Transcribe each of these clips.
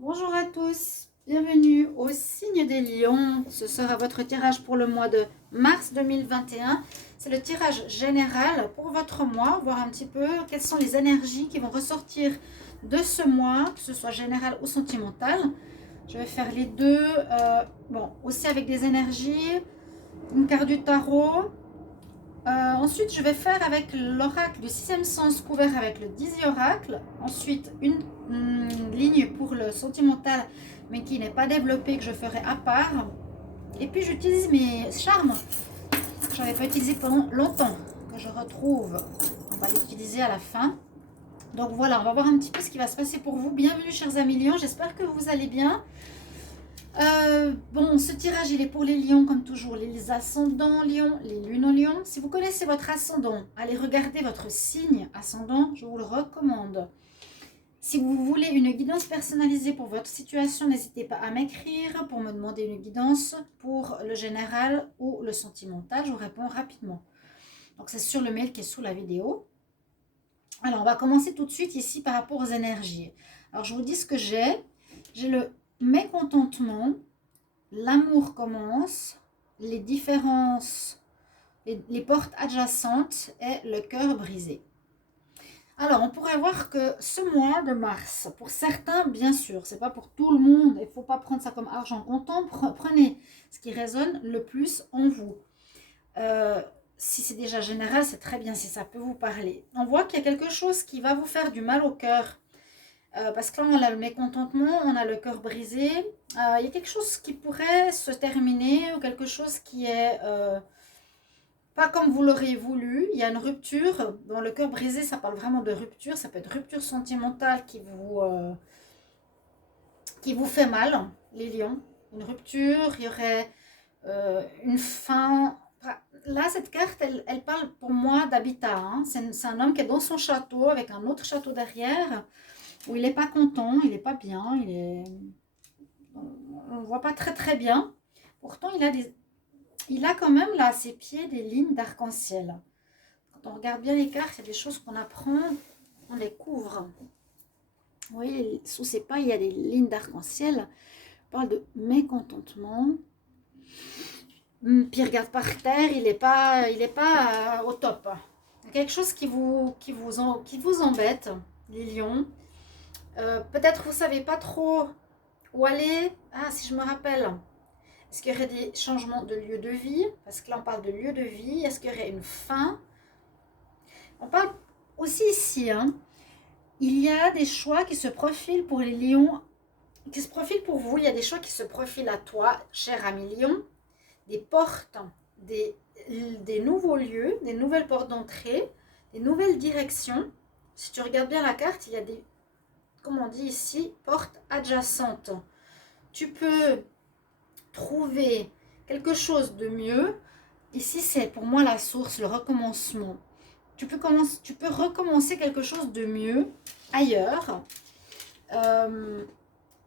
Bonjour à tous, bienvenue au signe des lions. Ce sera votre tirage pour le mois de mars 2021. C'est le tirage général pour votre mois, voir un petit peu quelles sont les énergies qui vont ressortir de ce mois, que ce soit général ou sentimental. Je vais faire les deux, aussi avec des énergies, une carte du tarot. Ensuite, je vais faire avec l'oracle du sixième sens couvert avec le Dizzy Oracle. Ensuite, une ligne pour le sentimental, mais qui n'est pas développée, que je ferai à part. Et puis, j'utilise mes charmes que je n'avais pas utilisé pendant longtemps, que je retrouve. On va l'utiliser à la fin. Donc voilà, on va voir un petit peu ce qui va se passer pour vous. Bienvenue, chers amis lions. J'espère que vous allez bien. Ce tirage, il est pour les lions, comme toujours, les ascendants lions, les lunes en lion. Si vous connaissez votre ascendant, allez regarder votre signe ascendant, je vous le recommande. Si vous voulez une guidance personnalisée pour votre situation, n'hésitez pas à m'écrire pour me demander une guidance pour le général ou le sentimental. Je vous réponds rapidement. Donc, c'est sur le mail qui est sous la vidéo. Alors, on va commencer tout de suite ici par rapport aux énergies. Alors, je vous dis ce que j'ai. J'ai le mécontentement. L'amour commence, les différences, les portes adjacentes et le cœur brisé. Alors, on pourrait voir que ce mois de mars, pour certains, bien sûr, c'est pas pour tout le monde, il ne faut pas prendre ça comme argent comptant, prenez ce qui résonne le plus en vous. Si c'est déjà général, c'est très bien si ça peut vous parler. On voit qu'il y a quelque chose qui va vous faire du mal au cœur. Parce que là, on a le mécontentement, on a le cœur brisé. Il y a quelque chose qui pourrait se terminer ou quelque chose qui est pas comme vous l'auriez voulu. Il y a une rupture. Dans le cœur brisé, ça parle vraiment de rupture. Ça peut être rupture sentimentale qui vous fait mal, les lions. Une rupture, il y aurait une fin. Là, cette carte, elle parle pour moi d'habitat. Hein. C'est un homme qui est dans son château avec un autre château derrière où il n'est pas content, il n'est pas bien, on ne voit pas très très bien. Pourtant, il a quand même là à ses pieds des lignes d'arc-en-ciel. Quand on regarde bien les cartes, il y a des choses qu'on apprend, on les couvre. Vous voyez, sous ses pas, il y a des lignes d'arc-en-ciel. On parle de mécontentement. Puis il regarde par terre, il n'est pas au top. Il y a quelque chose qui vous embête, les lions. Peut-être vous ne savez pas trop où aller. Ah, si je me rappelle, est-ce qu'il y aurait des changements de lieu de vie? Parce que là, on parle de lieu de vie. Est-ce qu'il y aurait une fin? On parle aussi ici, hein, il y a des choix qui se profilent pour les lions, qui se profilent pour vous. Il y a des choix qui se profilent à toi, cher ami lion. Des portes, des nouveaux lieux, des nouvelles portes d'entrée, des nouvelles directions. Si tu regardes bien la carte, il y a des, comme on dit ici, portes adjacentes. Tu peux trouver quelque chose de mieux. Ici, c'est pour moi la source, le recommencement. Tu peux recommencer quelque chose de mieux ailleurs.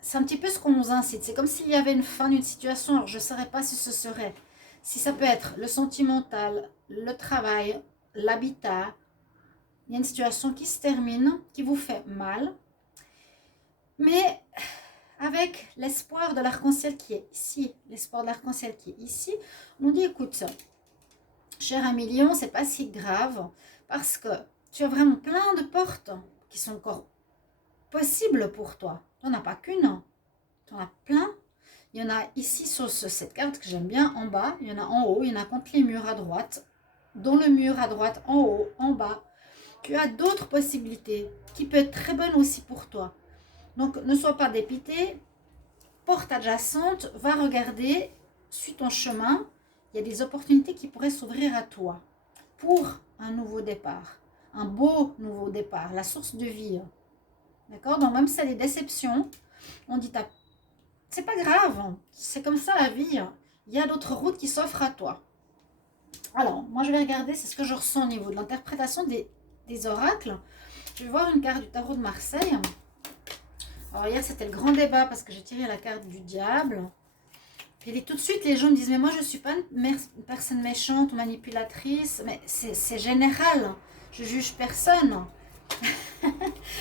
C'est un petit peu ce qu'on nous incite. C'est comme s'il y avait une fin d'une situation. Alors, je ne saurais pas si ce serait. Si ça peut être le sentimental, le travail, l'habitat. Il y a une situation qui se termine, qui vous fait mal. Mais avec l'espoir de l'arc-en-ciel qui est ici, l'espoir de l'arc-en-ciel qui est ici, on dit écoute, cher ami lion, c'est pas si grave parce que tu as vraiment plein de portes qui sont encore possibles pour toi. Tu n'en as pas qu'une, tu en as plein. Il y en a ici sur cette carte que j'aime bien en bas, il y en a en haut, il y en a contre les murs à droite, dans le mur à droite, en haut, en bas. Tu as d'autres possibilités qui peuvent être très bonnes aussi pour toi. Donc ne sois pas dépité, porte adjacente, va regarder, suis ton chemin, il y a des opportunités qui pourraient s'ouvrir à toi pour un nouveau départ, un beau nouveau départ, la source de vie. D'accord? Donc même si c'est des déceptions, on dit c'est pas grave, c'est comme ça la vie, il y a d'autres routes qui s'offrent à toi. Alors, moi je vais regarder, c'est ce que je ressens au niveau de l'interprétation des oracles. Je vais voir une carte du tarot de Marseille. Alors hier c'était le grand débat parce que j'ai tiré la carte du diable. Et tout de suite les gens me disent mais moi je ne suis pas une personne méchante ou manipulatrice. Mais c'est général, je juge personne.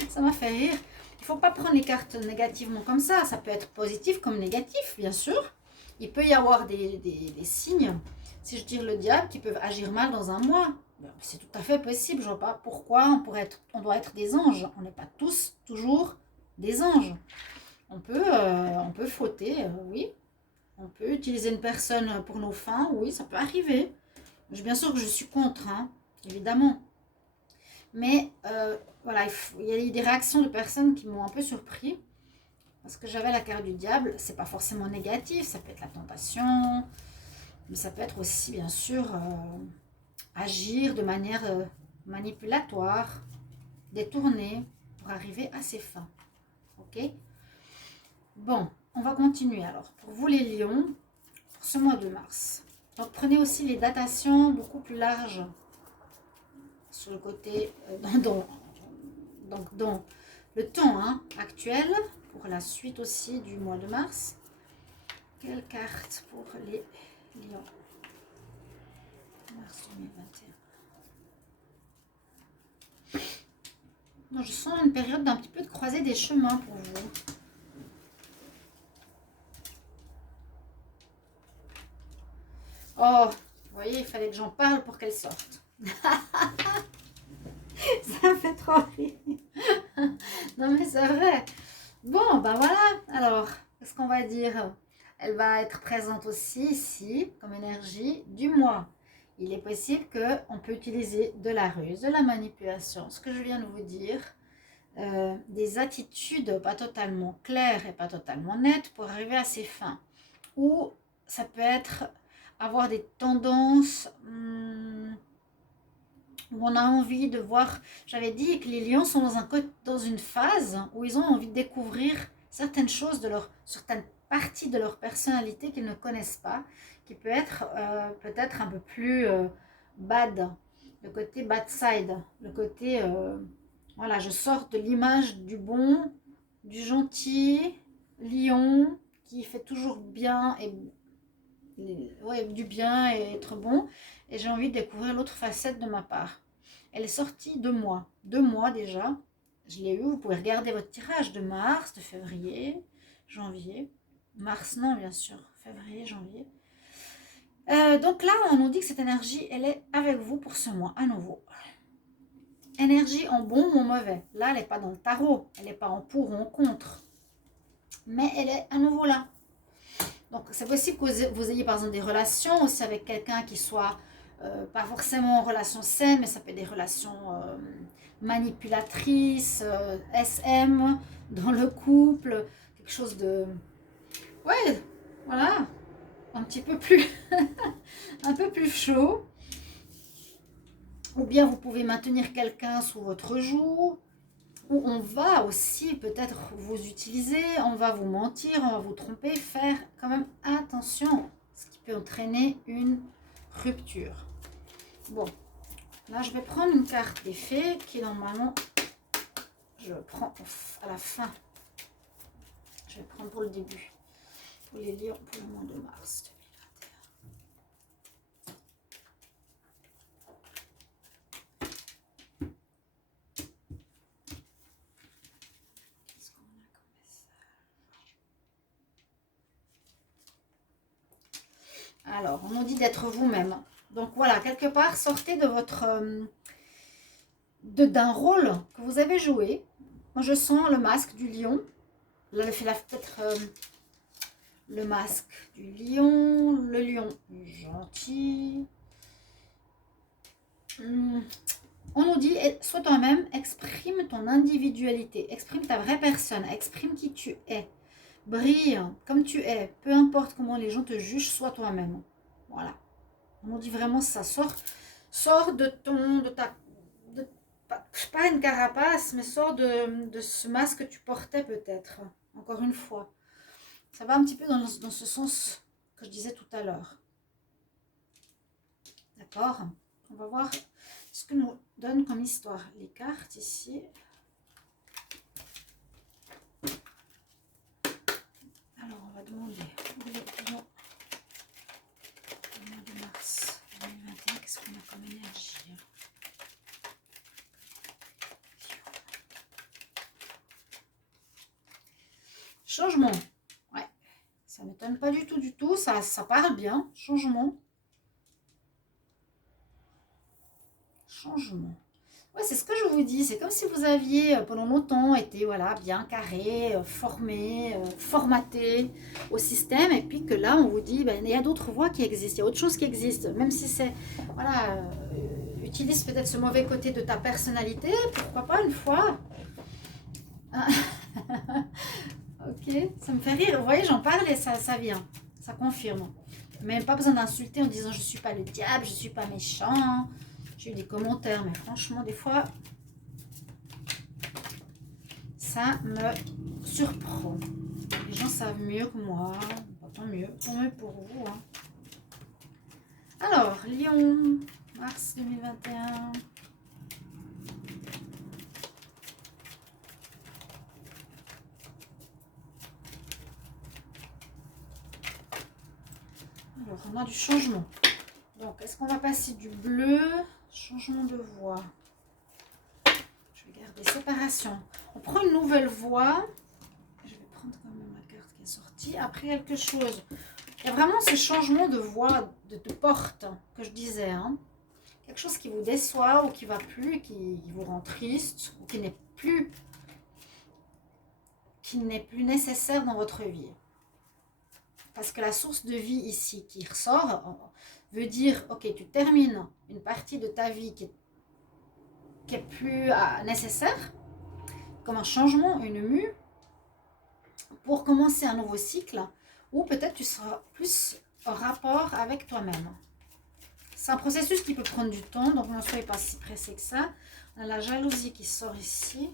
Ça m'a fait rire. Il ne faut pas prendre les cartes négativement comme ça. Ça peut être positif comme négatif, bien sûr. Il peut y avoir des signes, si je tire le diable, qui peuvent agir mal dans un mois. C'est tout à fait possible. Je ne vois pas pourquoi on doit être des anges. On n'est pas tous toujours des anges. On peut fauter, oui. On peut utiliser une personne pour nos fins, oui, ça peut arriver. Bien sûr que je suis contre, hein, évidemment. Mais voilà, il y a eu des réactions de personnes qui m'ont un peu surpris. Parce que j'avais la carte du diable, c'est pas forcément négatif, ça peut être la tentation, mais ça peut être aussi, bien sûr, agir de manière manipulatoire, détournée, pour arriver à ses fins. Ok? Bon, on va continuer alors. Pour vous les lions, pour ce mois de mars. Donc prenez aussi les datations beaucoup plus larges sur le côté, dans le temps actuel, pour la suite aussi du mois de mars. Quelle carte pour les lions? Mars 2021. Non, je sens une période d'un petit peu de croisée des chemins pour vous. Oh, vous voyez, il fallait que j'en parle pour qu'elle sorte. Ça fait trop rire. Non mais c'est vrai. Bon, ben voilà. Alors, qu'est-ce qu'on va dire? Elle va être présente aussi ici, comme énergie du mois. Il est possible qu'on peut utiliser de la ruse, de la manipulation, ce que je viens de vous dire, des attitudes pas totalement claires et pas totalement nettes pour arriver à ses fins. Ou ça peut être avoir des tendances où on a envie de voir. J'avais dit que les lions sont dans une phase où ils ont envie de découvrir certaines choses certaines parties de leur personnalité qu'ils ne connaissent pas, qui peut être peut-être un peu plus bad, le côté bad side, le côté voilà, je sors de l'image du bon, du gentil lion qui fait toujours bien et ouais, du bien et être bon, et j'ai envie de découvrir l'autre facette de ma part. Elle est sortie 2 mois déjà, je l'ai eu. Vous pouvez regarder votre tirage de mars, de février, janvier, mars non bien sûr, février, janvier. Donc là on nous dit que cette énergie elle est avec vous pour ce mois à nouveau. Énergie en bon ou en mauvais. Là elle n'est pas dans le tarot, elle n'est pas en pour ou en contre, mais elle est à nouveau là. Donc, c'est possible que vous ayez par exemple des relations aussi avec quelqu'un qui soit pas forcément en relation saine, mais ça peut être des relations manipulatrices, SM, dans le couple, quelque chose de... Ouais, voilà, un petit peu plus, un peu plus chaud. Ou bien vous pouvez maintenir quelqu'un sous votre joug, où on va aussi peut-être vous utiliser, on va vous mentir, on va vous tromper, faire quand même attention, ce qui peut entraîner une rupture. Bon, là je vais prendre une carte des fées qui normalement, je prends à la fin, je vais prendre pour le début, pour les lions, pour le mois de mars 2021. Alors, on nous dit d'être vous-même. Donc voilà, quelque part, sortez de votre d'un rôle que vous avez joué. Moi, je sens le masque du lion. Là, peut-être le masque du lion, le lion gentil. On nous dit, sois toi-même, exprime ton individualité, exprime ta vraie personne, exprime qui tu es. Brille comme tu es, peu importe comment les gens te jugent, sois toi-même. Voilà. On nous dit vraiment ça. Sors de pas une carapace, mais sors de ce masque que tu portais peut-être. Encore une fois. Ça va un petit peu dans ce sens que je disais tout à l'heure. D'accord? On va voir ce que nous donne comme histoire les cartes ici. Alors, on va demander le mois de mars 2021, qu'est-ce qu'on a comme énergie? Changement. Ouais, ça ne m'étonne pas du tout, du tout. Ça parle bien. Changement. Changement. Ouais, c'est ce que je vous dis. C'est comme si vous aviez pendant longtemps été voilà, bien carré, formé, formaté au système. Et puis que là, on vous dit, ben, il y a d'autres voies qui existent. Il y a autre chose qui existe. Même si c'est, voilà, utilise peut-être ce mauvais côté de ta personnalité. Pourquoi pas une fois. Ok, ça me fait rire. Vous voyez, j'en parle et ça vient. Ça confirme. Mais pas besoin d'insulter en disant je ne suis pas le diable, je ne suis pas méchant. J'ai eu des commentaires, mais franchement, des fois, ça me surprend. Les gens savent mieux que moi. Tant mieux pour vous. Hein. Alors, Lion, mars 2021. Alors, on a du changement. Donc, est-ce qu'on va passer du bleu? Changement de voix. Je vais garder séparation. On prend une nouvelle voix. Je vais prendre quand même ma carte qui est sortie. Après quelque chose. Il y a vraiment ce changement de voix, de porte que je disais. Hein. Quelque chose qui vous déçoit ou qui ne va plus, qui vous rend triste ou qui n'est plus nécessaire dans votre vie. Parce que la source de vie ici qui ressort veut dire, ok, tu termines une partie de ta vie qui est plus nécessaire, comme un changement, une mue, pour commencer un nouveau cycle, ou peut-être tu seras plus en rapport avec toi-même. C'est un processus qui peut prendre du temps, donc ne soyez pas si pressé que ça. On a la jalousie qui sort ici.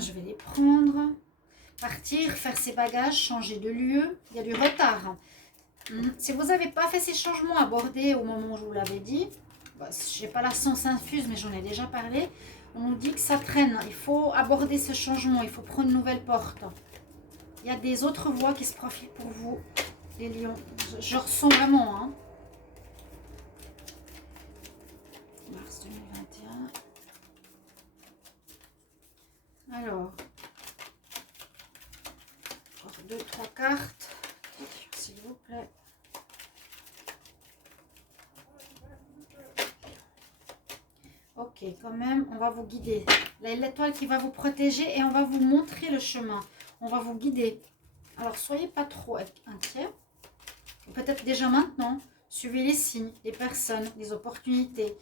Je vais les prendre. Partir, faire ses bagages, changer de lieu. Il y a du retard. Si vous n'avez pas fait ces changements abordés au moment où je vous l'avais dit, je n'ai pas la science infuse, mais j'en ai déjà parlé, on nous dit que ça traîne. Il faut aborder ce changement, il faut prendre une nouvelle porte. Il y a des autres voies qui se profilent pour vous, les lions. Je ressens vraiment. Hein. Mars 2021. Alors, encore 2-3 cartes, s'il vous plaît. Ok, quand même, on va vous guider. L'étoile qui va vous protéger et on va vous montrer le chemin. On va vous guider. Alors, soyez pas trop inquiets. Peut-être déjà maintenant, suivez les signes, les personnes, les opportunités,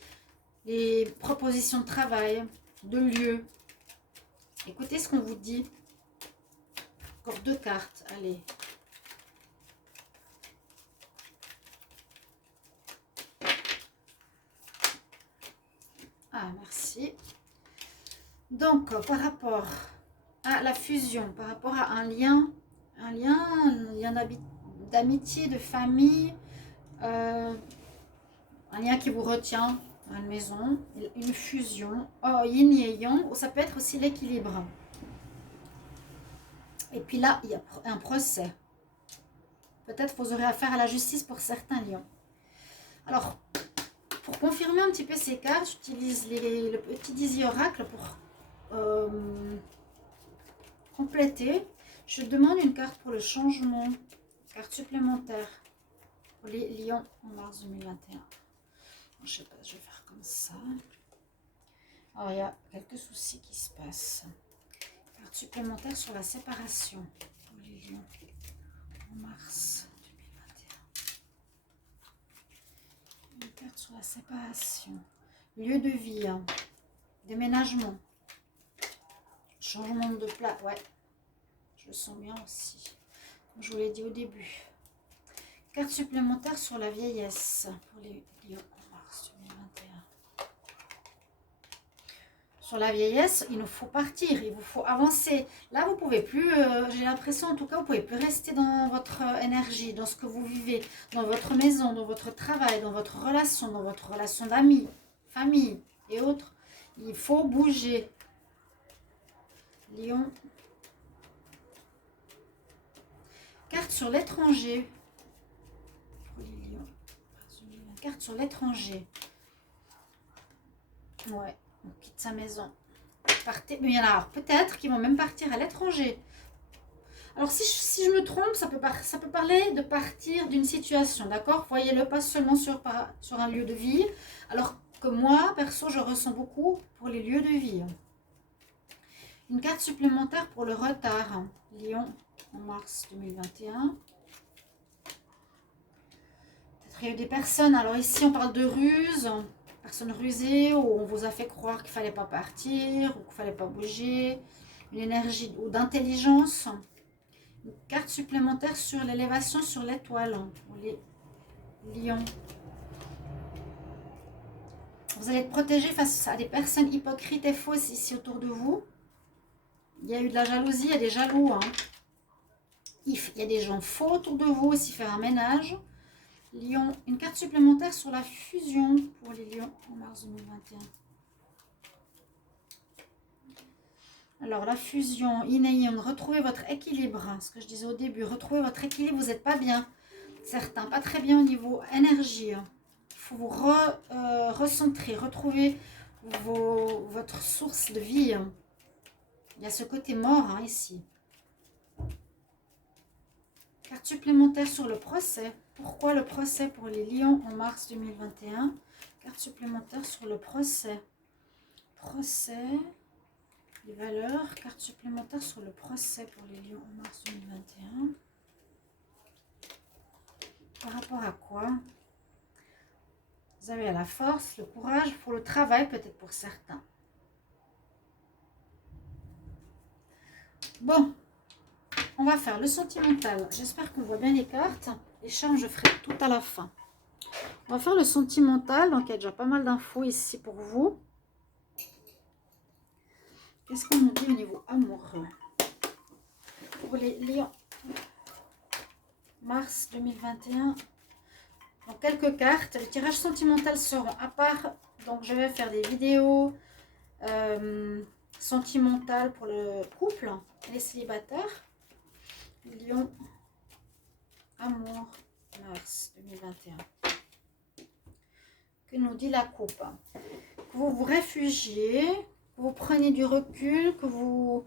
les propositions de travail, de lieux. Écoutez ce qu'on vous dit. Encore 2 cartes, allez. Ah, merci. Donc, par rapport à la fusion, par rapport à un lien d'amitié, de famille, un lien qui vous retient à une maison, une fusion, yin et yang, ça peut être aussi l'équilibre. Et puis là, il y a un procès. Peut-être vous aurez affaire à la justice pour certains lions. Alors, pour confirmer un petit peu ces cartes, j'utilise le petit Dizzy Oracle pour compléter. Je demande une carte pour le changement, carte supplémentaire pour les lions en mars 2021. Je sais pas, je vais faire comme ça. Alors, il y a quelques soucis qui se passent. Carte supplémentaire sur la séparation pour les lions en mars 2021. Une carte sur la séparation. Lieu de vie, hein. Déménagement. Changement de place, ouais. Je le sens bien aussi. Comme je vous l'ai dit au début. Carte supplémentaire sur la vieillesse pour les lions en mars 2021. Sur la vieillesse, il nous faut partir, il vous faut avancer. Là, vous ne pouvez plus, j'ai l'impression en tout cas, vous ne pouvez plus rester dans votre énergie, dans ce que vous vivez, dans votre maison, dans votre travail, dans votre relation d'amis, famille et autres. Il faut bouger. Lion. Carte sur l'étranger. Pour les lions. Carte sur l'étranger. Ouais, on quitte sa maison. Partez. Mais il y en a peut-être qui vont même partir à l'étranger. Alors si je me trompe, ça peut parler de partir d'une situation, d'accord? Voyez-le pas seulement sur un lieu de vie. Alors que moi, perso, je ressens beaucoup pour les lieux de vie. Une carte supplémentaire pour le retard. Lion, en mars 2021. Peut-être il y a eu des personnes, alors ici on parle de ruse, personnes rusées, où on vous a fait croire qu'il ne fallait pas partir, ou qu'il ne fallait pas bouger. Une énergie ou d'intelligence. Une carte supplémentaire sur l'élévation sur l'étoile pour les lions. Vous allez être protégé face à des personnes hypocrites et fausses ici autour de vous. Il y a eu de la jalousie, il y a des jaloux. Hein. Il y a des gens faux autour de vous aussi, faire un ménage. Lion, une carte supplémentaire sur la fusion pour les lions en mars 2021. Alors, la fusion, Yin et Yang, retrouvez votre équilibre. Ce que je disais au début, retrouvez votre équilibre, vous n'êtes pas bien. Certains, pas très bien au niveau énergie. Il faut vous recentrer, retrouver votre source de vie. Il y a ce côté mort hein, ici. Carte supplémentaire sur le procès. Pourquoi le procès pour les lions en mars 2021? Carte supplémentaire sur le procès. Procès. Les valeurs, carte supplémentaire sur le procès pour les lions en mars 2021. Par rapport à quoi? Vous avez la force, le courage, pour le travail peut-être pour certains. Bon, on va faire le sentimental. J'espère qu'on voit bien les cartes. Les charmes, je ferai tout à la fin. On va faire le sentimental, donc il y a déjà pas mal d'infos ici pour vous. Qu'est-ce qu'on nous dit au niveau amoureux? Pour les lions, mars 2021. Donc, quelques cartes. Les tirages sentimentaux seront à part. Donc, je vais faire des vidéos sentimentales pour le couple, les célibataires. Lion, amour, mars 2021. Que nous dit la coupe? Que vous vous réfugiez, que vous prenez du recul, que vous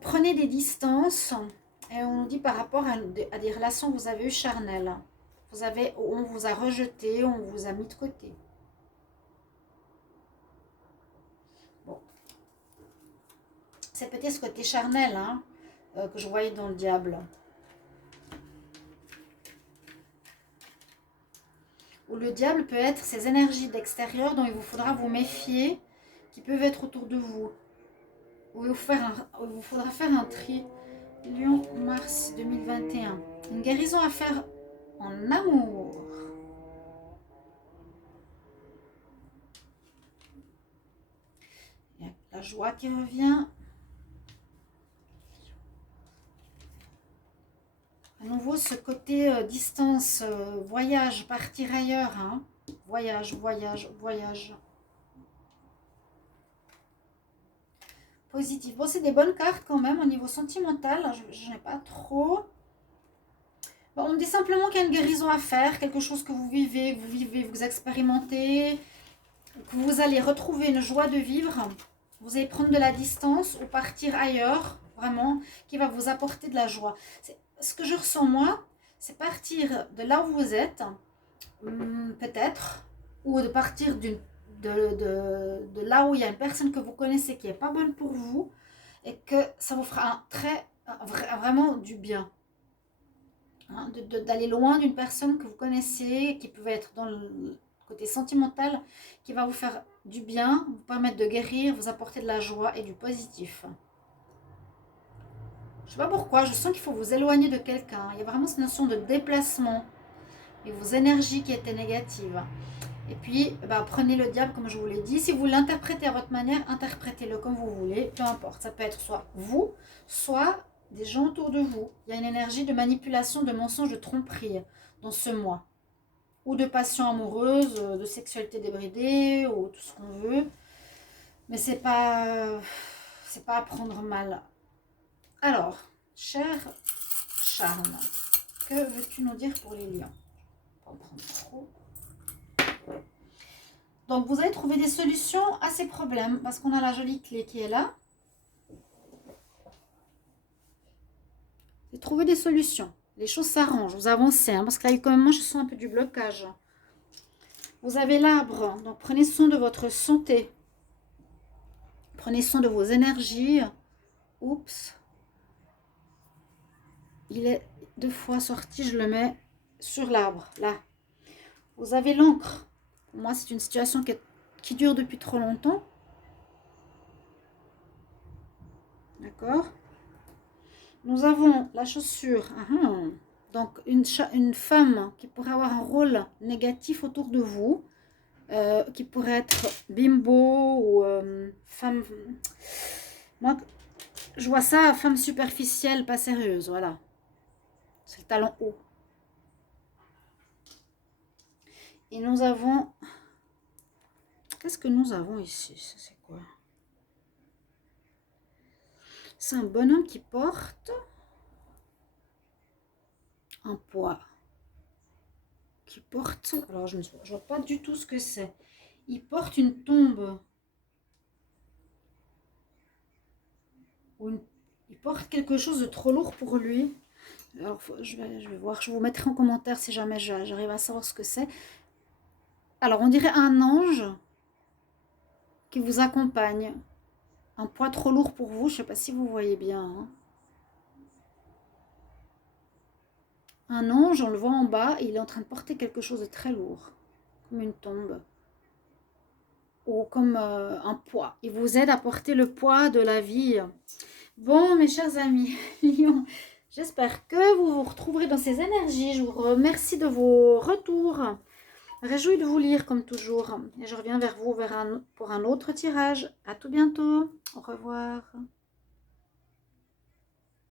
prenez des distances. Et on nous dit par rapport à des relations que vous avez eues charnelles. On vous a rejeté, on vous a mis de côté. Bon. C'est peut-être ce côté charnel hein, que je voyais dans le diable. Ou le diable peut être ces énergies d'extérieur dont il vous faudra vous méfier, qui peuvent être autour de vous. Où il vous faudra faire un tri. Lion, mars 2021. Une guérison à faire en amour. Il y a la joie qui revient. À nouveau, ce côté distance, voyage, partir ailleurs. Hein. Voyage, voyage, voyage. Positif. Bon, c'est des bonnes cartes quand même au niveau sentimental. Je n'ai pas trop. Bon, on me dit simplement qu'il y a une guérison à faire, quelque chose que vous vivez, vous expérimentez, que vous allez retrouver une joie de vivre. Vous allez prendre de la distance ou partir ailleurs, vraiment, qui va vous apporter de la joie. Ce que je ressens moi, c'est partir de là où vous êtes, peut-être, ou de partir de là où il y a une personne que vous connaissez qui n'est pas bonne pour vous, et que ça vous fera vraiment du bien. Hein, d'aller loin d'une personne que vous connaissez, qui peut être dans le côté sentimental, qui va vous faire du bien, vous permettre de guérir, vous apporter de la joie et du positif. Je ne sais pas pourquoi, je sens qu'il faut vous éloigner de quelqu'un. Il y a vraiment cette notion de déplacement et vos énergies qui étaient négatives. Et puis, prenez le diable comme je vous l'ai dit. Si vous l'interprétez à votre manière, interprétez-le comme vous voulez, peu importe. Ça peut être soit vous, soit des gens autour de vous. Il y a une énergie de manipulation, de mensonge, de tromperie dans ce mois. Ou de passion amoureuse, de sexualité débridée, ou tout ce qu'on veut. Mais c'est pas c'est pas à prendre mal. Alors, cher Charme, que veux-tu nous dire pour les lions? On va en prendre trop. Donc, vous allez trouver des solutions à ces problèmes parce qu'on a la jolie clé qui est là. Et trouver des solutions. Les choses s'arrangent. Vous avancez hein, parce que là, quand même, moi, je sens un peu du blocage. Vous avez l'arbre. Donc, prenez soin de votre santé. Prenez soin de vos énergies. Oups. Il est 2 fois sorti. Je le mets sur l'arbre. Là. Vous avez l'encre. Pour moi, c'est une situation qui dure depuis trop longtemps. D'accord. Nous avons la chaussure. Donc, une femme qui pourrait avoir un rôle négatif autour de vous. Qui pourrait être bimbo ou femme... Moi, je vois ça, femme superficielle, pas sérieuse, voilà. C'est le talon haut. Et nous avons... Qu'est-ce que nous avons ici? C'est quoi? C'est un bonhomme qui porte un poids. Qui porte... Alors, je ne vois pas du tout ce que c'est. Il porte une tombe. Il porte quelque chose de trop lourd pour lui. Alors, je vais voir. Je vous mettrai en commentaire si jamais j'arrive à savoir ce que c'est. Alors, on dirait un ange qui vous accompagne. Un poids trop lourd pour vous. Je ne sais pas si vous voyez bien. Hein. Un ange, on le voit en bas. Et il est en train de porter quelque chose de très lourd. Comme une tombe. Ou comme un poids. Il vous aide à porter le poids de la vie. Bon, mes chers amis, Lion, j'espère que vous vous retrouverez dans ces énergies. Je vous remercie de vos retours. Réjouis de vous lire comme toujours. Et je reviens vers vous pour un autre tirage. À tout bientôt. Au revoir.